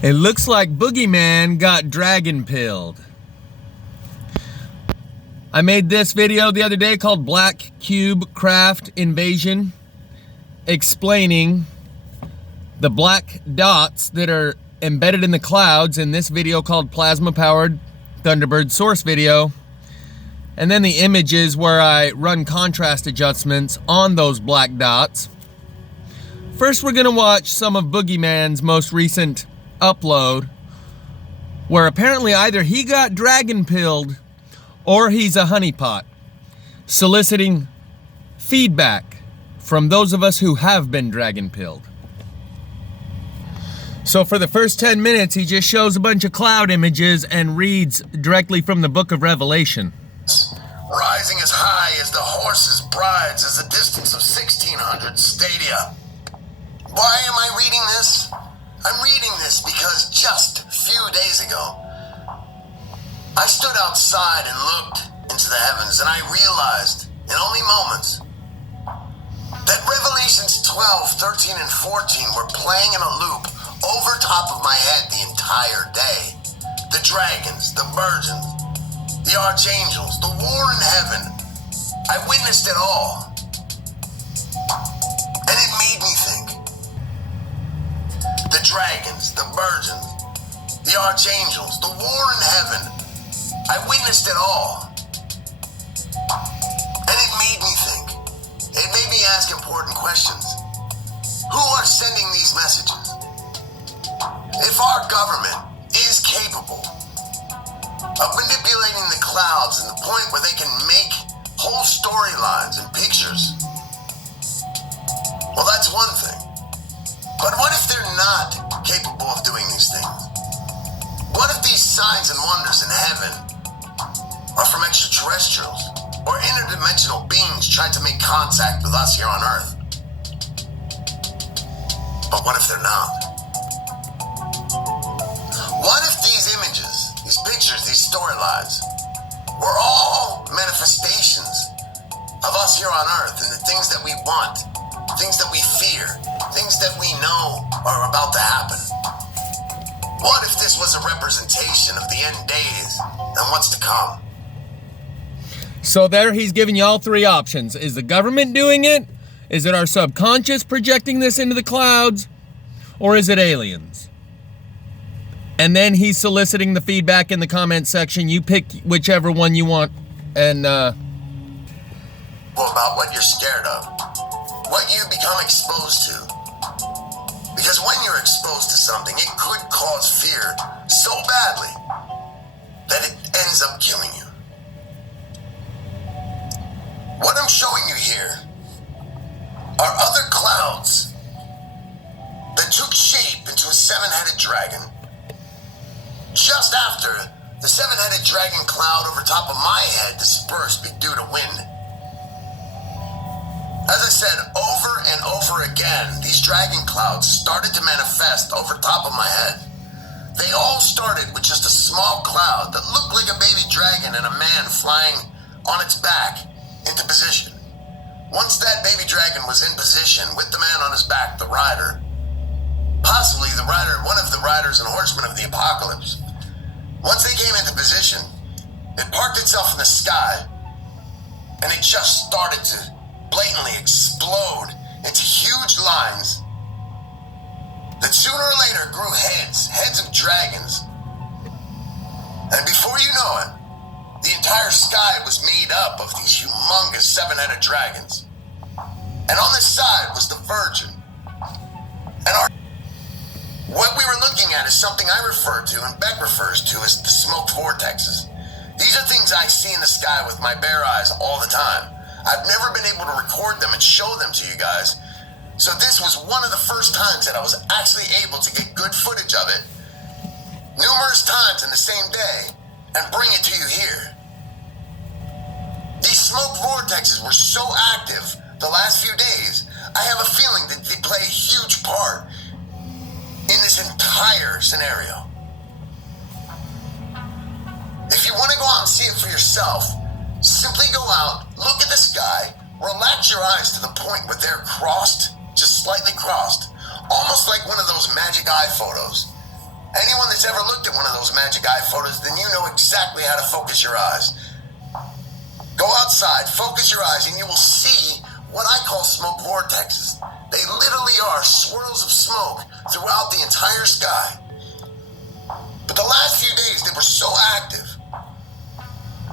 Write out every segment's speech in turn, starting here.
It looks like Boogeyman got dragon pilled. I made this video the other day called Black Cube Craft Invasion, explaining the black dots that are embedded in the clouds in this video called Plasma Powered Thunderbirds Source video, and then the images where I run contrast adjustments on those black dots. First, we're gonna watch some of Boogeyman's most recent upload, where apparently either he got dragon pilled or he's a honeypot, soliciting feedback from those of us who have been dragon pilled. So for the first 10 minutes, he just shows a bunch of cloud images and reads directly from the book of Revelation. Rising as high as the horses' brides is a distance of 1,600 stadia. Why am I reading this? I'm reading this because just a few days ago, I stood outside and looked into the heavens, and I realized in only moments that Revelations 12, 13, and 14 were playing in a loop over top of my head the entire day. The dragons, the virgins, the archangels, the war in heaven. I witnessed it all. And it made me think. The dragons, the virgins, the archangels, the war in heaven. I witnessed it all. And it made me think. It made me ask important questions. Who are sending these messages? If our government is capable of manipulating the clouds to the point where they can make whole storylines and pictures, well, that's one thing. But what if they're not capable of doing these things? What if these signs and wonders in heaven are from extraterrestrials or interdimensional beings trying to make contact with us here on Earth? But what if they're not? What if these images, these pictures, these storylines were all manifestations of us here on Earth and the things that we want, things that we fear, things that we know are about to happen? What if this was a representation of the end days and what's to come? So there he's giving you all three options. Is the government doing it? Is it our subconscious projecting this into the clouds? Or is it aliens? And then he's soliciting the feedback in the comment section. You pick whichever one you want. And Well, about what you're scared of, what you become exposed to. Because when you're exposed to something, it could cause fear so badly that it ends up killing you. What I'm showing you here are other clouds that took shape into a seven-headed dragon just after the seven-headed dragon cloud over top of my head dispersed due to wind. As I said over and over again, these dragon clouds started to manifest over top of my head. They all started with just a small cloud that looked like a baby dragon and a man flying on its back into position. Once that baby dragon was in position with the man on his back, the rider, possibly the rider, one of the riders and horsemen of the apocalypse, once they came into position, it parked itself in the sky and it just started to blatantly explode into huge lines that sooner or later grew heads of dragons. And before you know it, the entire sky was made up of these humongous seven-headed dragons. And on this side was the Virgin. And what we were looking at is something I refer to and Beck refers to as the smoke vortexes. These are things I see in the sky with my bare eyes all the time. I've never been able to record them and show them to you guys. So this was one of the first times that I was actually able to get good footage of it numerous times in the same day and bring it to you here. These smoke vortexes were so active the last few days, I have a feeling that they play a huge part in this entire scenario. If you want to go out and see it for yourself, simply go out, look at the sky, relax your eyes to the point where they're crossed, just slightly crossed, almost like one of those magic eye photos. Anyone that's ever looked at one of those magic eye photos, then you know exactly how to focus your eyes. Go outside, focus your eyes, and you will see what I call smoke vortexes. They literally are swirls of smoke throughout the entire sky. But the last few days, they were so active.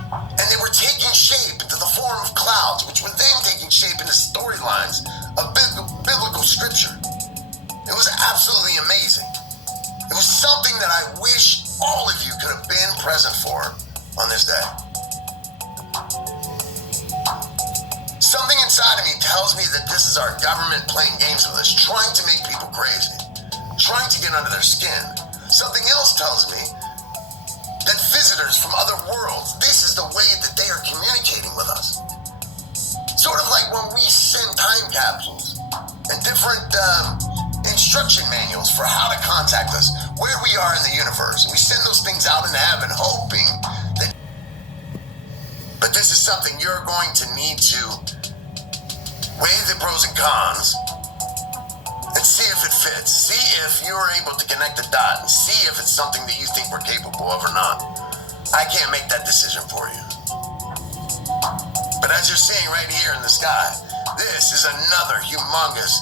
And they were taking shape into the form of clouds, which were then taking shape into storylines of biblical scripture. It was absolutely amazing. It was something that I wish all of you could have been present for on this day. Something inside of me tells me that this is our government playing games with us, trying to make people crazy, trying to get under their skin. Something else tells me that visitors from other worlds, this is the way that they are communicating with us. Sort of like when we send time capsules and different instruction manuals for how to contact us, where we are in the universe. And we send those things out into heaven hoping that... But this is something you're going to need to weigh the pros and cons and see if it fits. See if you're able to connect the dot and see if it's something that you think we're capable of or not. I can't make that decision for you. But as you're seeing right here in the sky, this is another humongous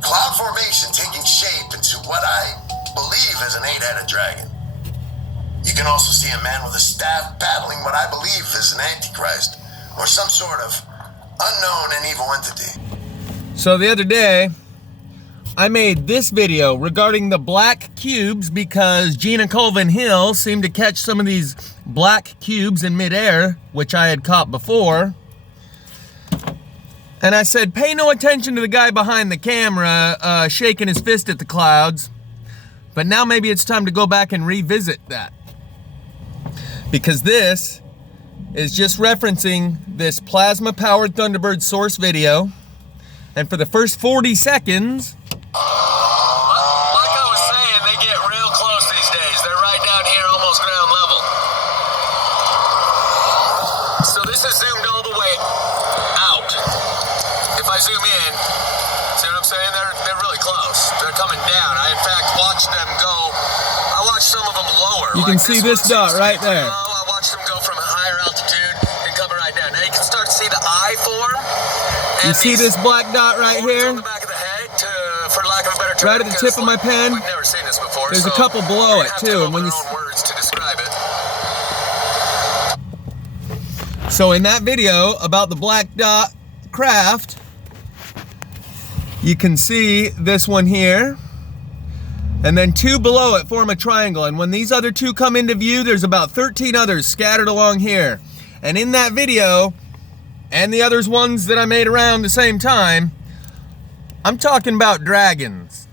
cloud formation taking shape into what I believe is an 8-headed dragon. You can also see a man with a staff battling what I believe is an antichrist or some sort of unknown and evil entity. So the other day, I made this video regarding the black cubes because Gina Colvin Hill seemed to catch some of these black cubes in midair, which I had caught before. And I said, pay no attention to the guy behind the camera shaking his fist at the clouds. But now maybe it's time to go back and revisit that. Because this is just referencing this plasma-powered Thunderbirds Source video. And for the first 40 seconds... Like I was saying, they get real close these days. They're right down here, almost ground level. So this is zoomed all the way out. If I zoom in, see what I'm saying? They're really close. They're coming down. I, in fact, watched them go. I watched some of them lower. You can see this dot right there. I watched them go from a higher altitude and come right down. Now you can start to see the eye form. You see this black dot right here? On the back of the head, for lack of a better term, Right at the tip of my pen. We've never seen this before. There's a couple below it too. And when you words to describe it. So in that video about the black dot craft, you can see this one here, and then two below it form a triangle. And when these other two come into view, there's about 13 others scattered along here. And in that video, and the others ones that I made around the same time, I'm talking about dragons.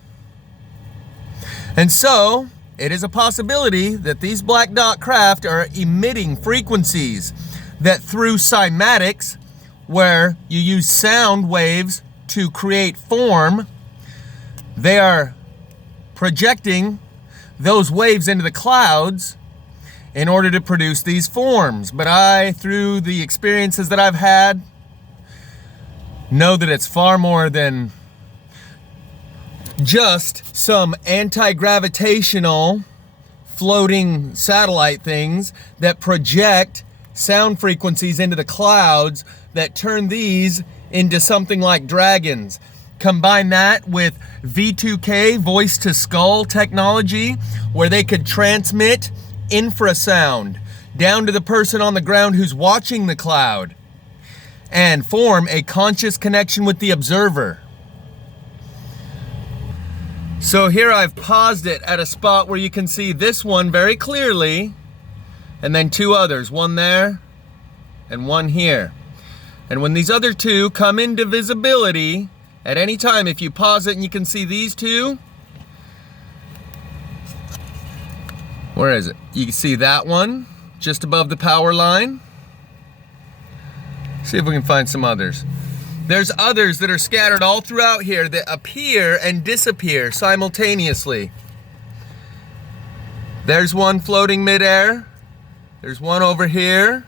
And so, it is a possibility that these black dot craft are emitting frequencies that through cymatics, where you use sound waves to create form, they are projecting those waves into the clouds in order to produce these forms. But I, through the experiences that I've had, know that it's far more than just some anti-gravitational floating satellite things that project sound frequencies into the clouds that turn these into something like dragons. Combine that with V2K, voice to skull technology, where they could transmit infrasound down to the person on the ground who's watching the cloud and form a conscious connection with the observer. So here I've paused it at a spot where you can see this one very clearly, and then two others, one there and one here. And when these other two come into visibility at any time, if you pause it and you can see these two, where is it? You can see that one just above the power line. See if we can find some others. There's others that are scattered all throughout here that appear and disappear simultaneously. There's one floating midair. There's one over here.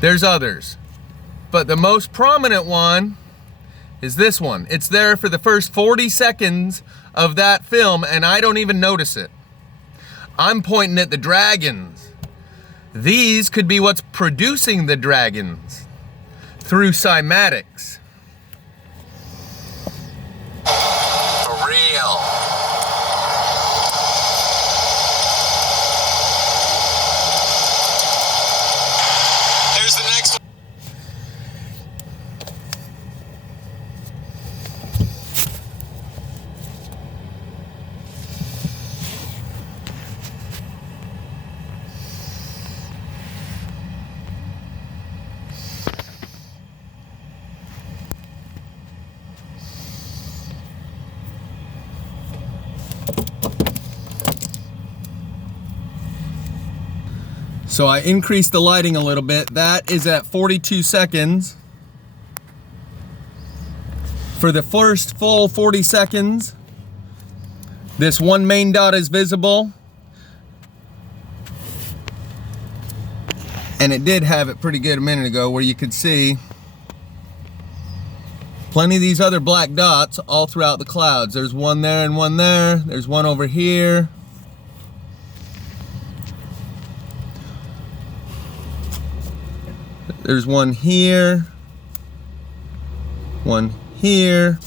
There's others. But the most prominent one is this one. It's there for the first 40 seconds of that film, and I don't even notice it. I'm pointing at the dragons. These could be what's producing the dragons through cymatics. For real. Here's the next one. So I increased the lighting a little bit. That is at 42 seconds. For the first full 40 seconds, this one main dot is visible. And it did have it pretty good a minute ago, where you could see plenty of these other black dots all throughout the clouds. There's one there and one there. There's one over here. There's one here, one here,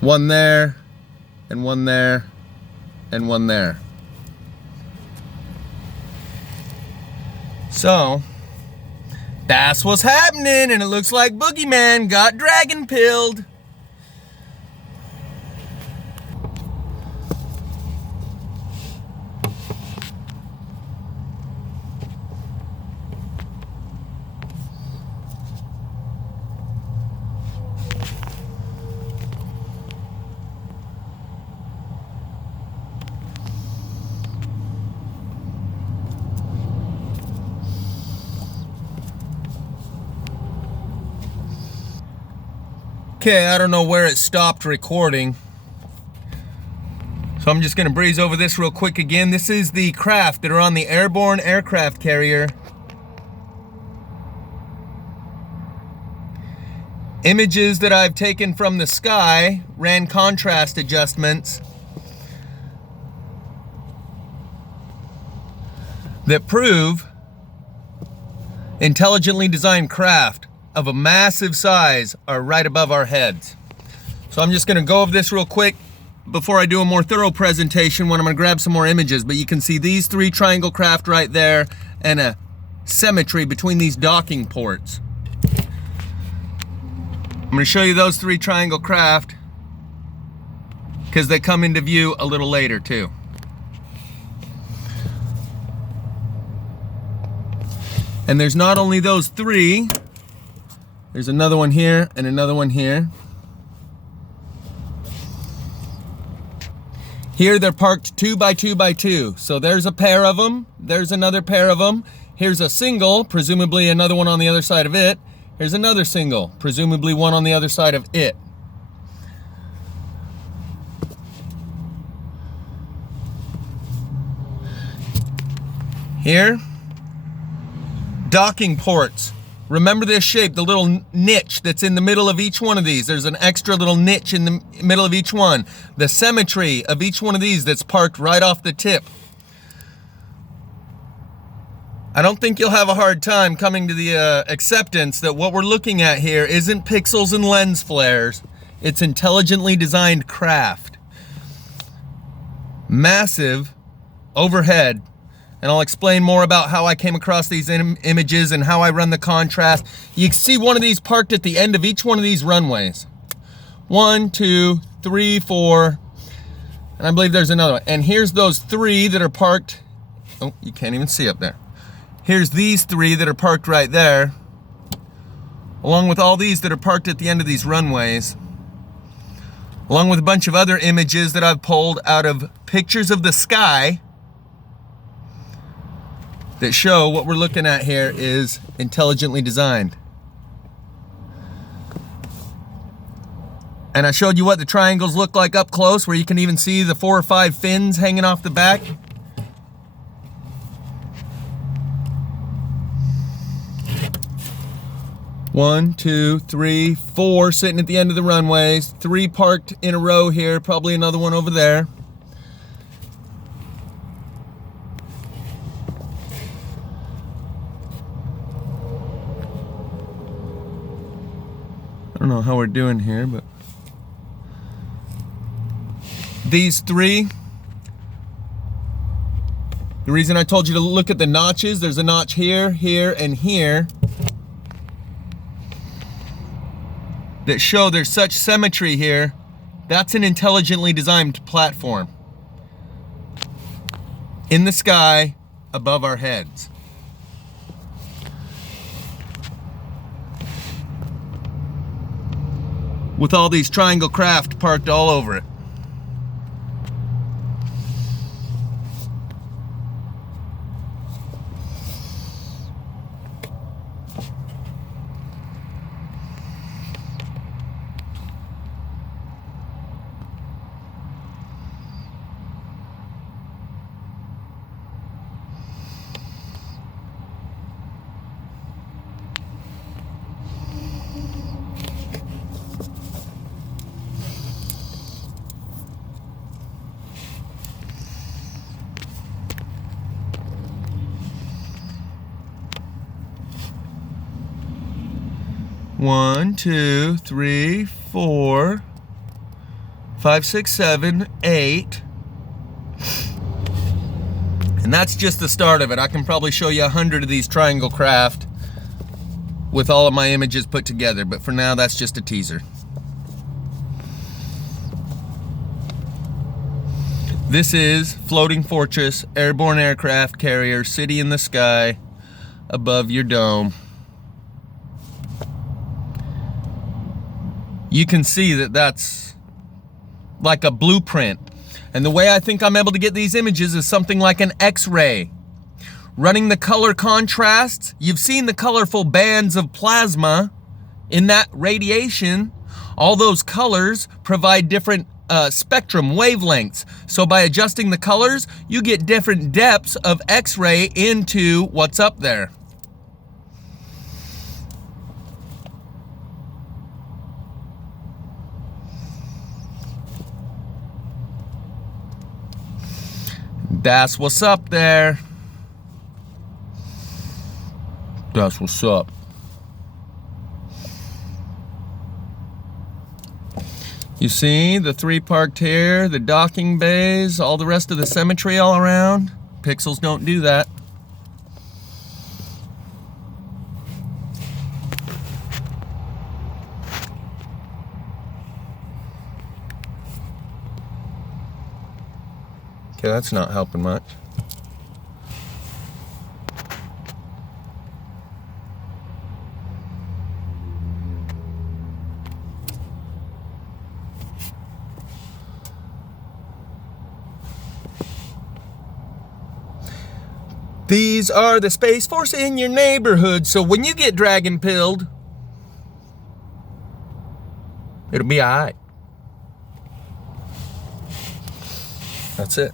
one there, and one there, and one there. So, that's what's happening, and it looks like Boogeyman got dragon pilled. Okay, I don't know where it stopped recording. So I'm just gonna breeze over this real quick again. This is the craft that are on the Airborne aircraft carrier. Images that I've taken from the sky, ran contrast adjustments that prove intelligently designed craft of a massive size are right above our heads. So I'm just gonna go over this real quick before I do a more thorough presentation, when I'm gonna grab some more images. But you can see these three triangle craft right there and a symmetry between these docking ports. I'm gonna show you those three triangle craft because they come into view a little later too. And there's not only those three, there's another one here and another one here. Here they're parked 2 by 2 by 2. So there's a pair of them, there's another pair of them. Here's a single, presumably another one on the other side of it. Here's another single, presumably one on the other side of it. Here, docking ports. Remember this shape, the little niche that's in the middle of each one of these. There's an extra little niche in the middle of each one. The symmetry of each one of these that's parked right off the tip. I don't think you'll have a hard time coming to the acceptance that what we're looking at here isn't pixels and lens flares. It's intelligently designed craft. Massive overhead. And I'll explain more about how I came across these images and how I run the contrast. You can see one of these parked at the end of each one of these runways. 1, 2, 3, 4, and I believe there's another one. And here's those three that are parked. Oh, you can't even see up there. Here's these three that are parked right there, along with all these that are parked at the end of these runways, along with a bunch of other images that I've pulled out of pictures of the sky that show what we're looking at here is intelligently designed. And I showed you what the triangles look like up close, where you can even see the 4 or 5 fins hanging off the back. 1, 2, 3, 4 sitting at the end of the runways. 3 parked in a row here, probably another one over there. I don't know how we're doing here, but these 3, the reason I told you to look at the notches, there's a notch here, here, and here that show there's such symmetry here. That's an intelligently designed platform in the sky above our heads. With all these triangle craft parked all over it. One, 2, 3, 4, 5, 6, 7, 8. And that's just the start of it. I can probably show you 100 of these triangle craft with all of my images put together, but for now that's just a teaser. This is Floating Fortress, airborne aircraft carrier, city in the sky above your dome. You can see that that's like a blueprint. And the way I think I'm able to get these images is something like an X-ray. Running the color contrasts, you've seen the colorful bands of plasma in that radiation. All those colors provide different spectrum wavelengths. So by adjusting the colors, you get different depths of X-ray into what's up there. That's what's up there. That's what's up. You see the 3 parked here, the docking bays, all the rest of the symmetry all around. Pixels don't do that. Okay, that's not helping much. These are the Space Force in your neighborhood, so when you get dragon pilled, it'll be all right. That's it.